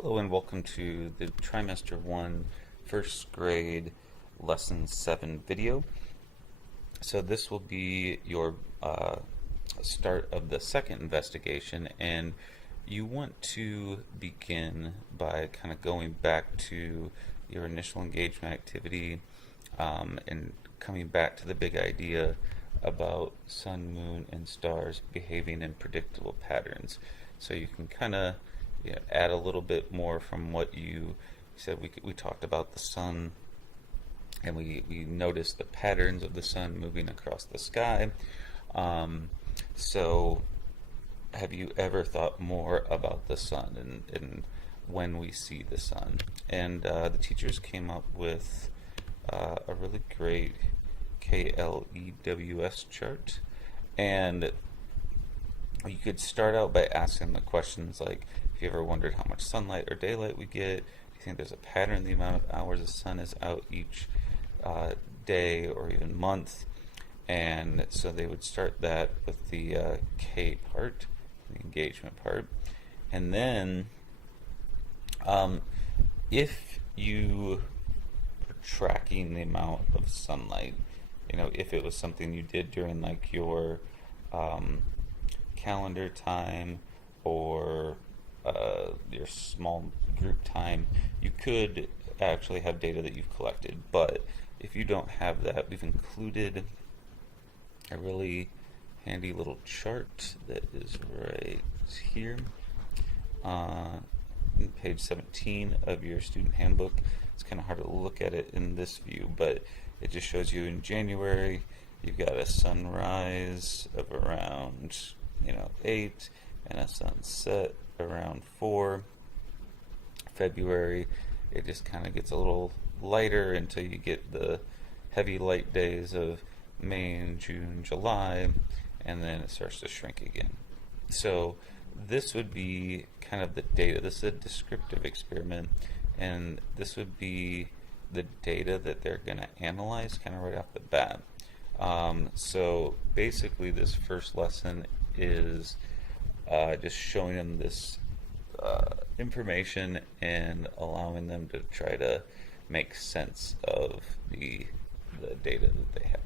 Hello and welcome to the Trimester 1 First Grade Lesson 7 video. So this will be your start of the second investigation, and you want to begin by kind of going back to your initial engagement activity and coming back to the big idea about sun, moon, and stars behaving in predictable patterns. So you can kind of add a little bit more from what you said. We talked about the sun, and we noticed the patterns of the sun moving across the sky. So have you ever thought more about the sun and when we see the sun? And the teachers came up with a really great KLEWS chart. And you could start out by asking the questions like, if you ever wondered how much sunlight or daylight we get, do you think there's a pattern in the amount of hours the sun is out each day or even month? And so they would start that with the K part, the engagement part. And then if you were tracking the amount of sunlight, if it was something you did during like your calendar time or your small group time, you could actually have data that you've collected. But if you don't have that, we've included a really handy little chart that is right here on page 17 of your student handbook. It's kind of hard to look at it in this view, but it just shows you in January you've got a sunrise of around 8 and a sunset around 4. February, it just kind of gets a little lighter until you get the heavy light days of May and June, July, and then it starts to shrink again. So this would be kind of the data. This is a descriptive experiment, and this would be the data that they're going to analyze kind of right off the bat. So basically this first lesson is just showing them this information and allowing them to try to make sense of the data that they have.